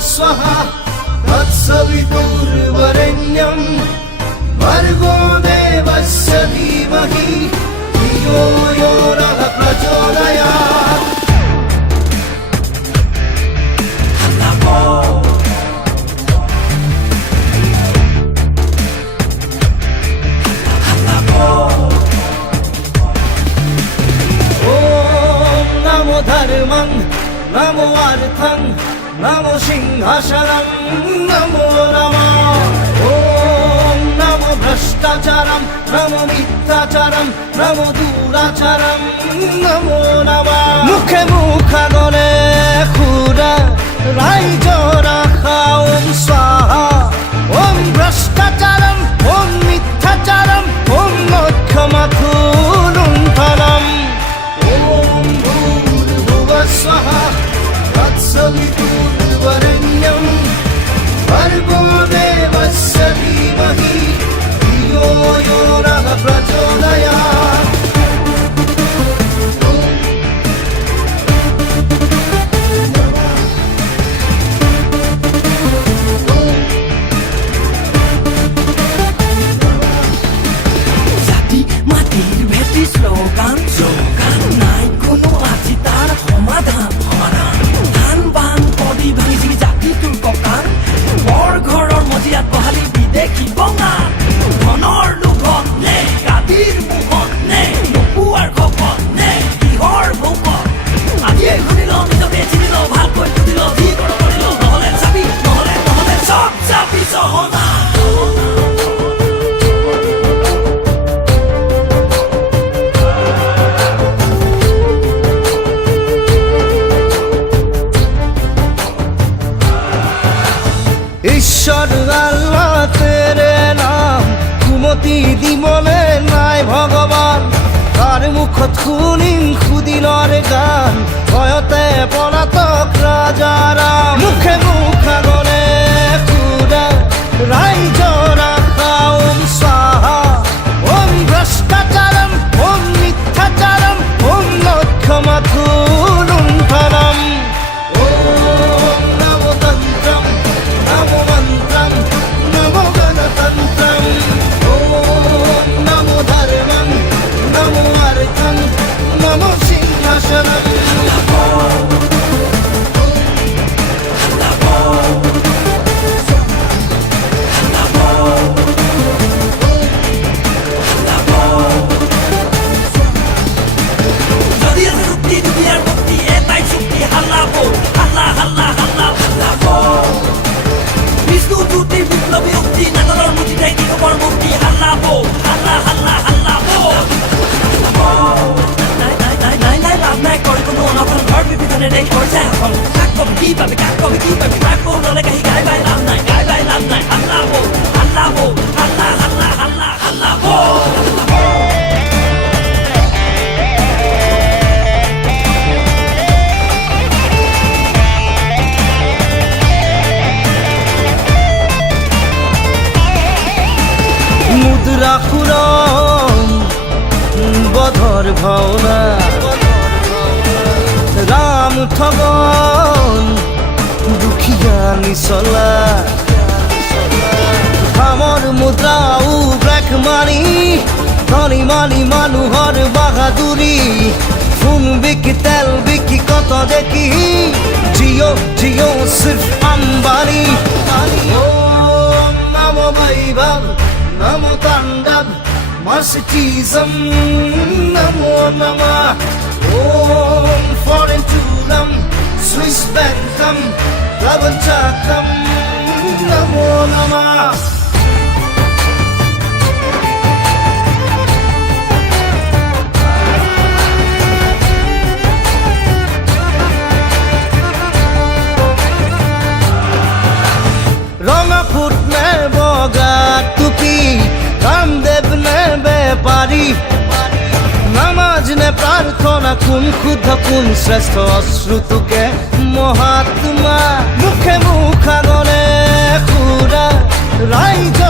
स्वाहा तत्सवितुर्वरेण्यं भर्गो देवस्य धीमहि धियो यो नः प्रचोदयात्। धर्मं नमो अर्थं नमो सिंहासनं नमो नमः। ॐ नमो भ्रष्टाचारं नमो मिथ्याचारं नमो दुराचारं नमो नमः। मुखे मुखा गले खुरा राइज राखा ओम स्वाहा। ओम भ्रष्टाचारं ओम मिथ्याचारं ओम मोक्षमाथुलुण्ठनम्। स्वाहा तत्सवितुर्वरेण्यं भर्गो देवस्य धीमहि धियो यो नः प्रचोदयात्। জাতি মাটির ভেটি স্লোগান নাই কোনো আজি তার সমাধান। ধান বান পদি ভাঙি চিঙি জাতি তোৰ ককান বৰ ঘৰৰ মজিয়াত বহালি বিদেশী বঙা। ধনৰ লোভত নে গাদীৰ মোহত নে নোপোৱাৰ খপত নে কিহৰ ভোকত আজিয়ে শুনিল নিজকে চিনিল ভালকৈ বুজিল যি কৰ কৰিল নহলে চাবি নহলে চব চাবি চহনা। ঈশ্বর আল্লাহ তেরে নাম কুমতি দিবলে নাই ভগবান। তার মুখত শুনিম সুদিনৰ গান ভয়তে পলাতক ৰাজাৰাম। মুখে মুখা গলে খুৰা ৰাইজ ৰাখা ওম স্বাহা। ওম ভ্ৰষ্টাচাৰম ওম মিথ্যাচাৰম ওম মোক্ষমাথুলুণ্ঠনম। ওম নমো তন্ত্রম नमो मन्त्रं नमो गणतन्त्रं। ॐ नमो धर्मं नमो अर्थं नमो सिंहासनं। যদি আছে যুক্তি দুনিয়ার মুক্তি এটাই চুক্তি হাল্লা বল হাল্লা হাল্লা হাল্লা হাল্লা বল। বিষ্ণু জ্যোতির বিপ্লবী উক্তি নাগরের মুঠিতে কি খবর মুক্তি হাল্লা বল হাল্লা হাল্লা হাল্লা বল। নাই নাই নাই নাই নাই লাভ নাই কৰি কোনো অনখন ঘৰ বিপিধনে দেশ কৰিছে এখন কাক কবি কি পাবি কাক কবি কি পাবি মাক বল নলে কাহি গাই বাই লাভ নাই হাল্লা বল হাল্লা বল হাল্লা হাল্লা হাল্লা হাল্লা বল। মুদ্রা খুরম বধর ভাওনা রাম ঠগন দুখিয়া নিচলা। খামৰ মুদ্ৰাও ব্লেক মানি ধনী মানি মানুহৰ বাহাদুৰি। সোণ বিকি তেল বিকি কত দেখি জিঅ' জিঅ' সিৰ্ফ আম্বানী। ওম নমো বৈভৱ नमो तांडव मस्तिज्म नमो नमः। ओम फॉरेन टूरम स्विस बैंकम प्रपंचकम नमो नमः। रंगा फुट ने बगा टुपी कामदेव ने बेपारी। নামাজ নে প্রার্থনা কোন ক্ষুদ্ধ কোন শ্রেষ্ঠ অশ্রুতুকে মহাত্মা। মুখে মুখা গলে খুরা রাইজ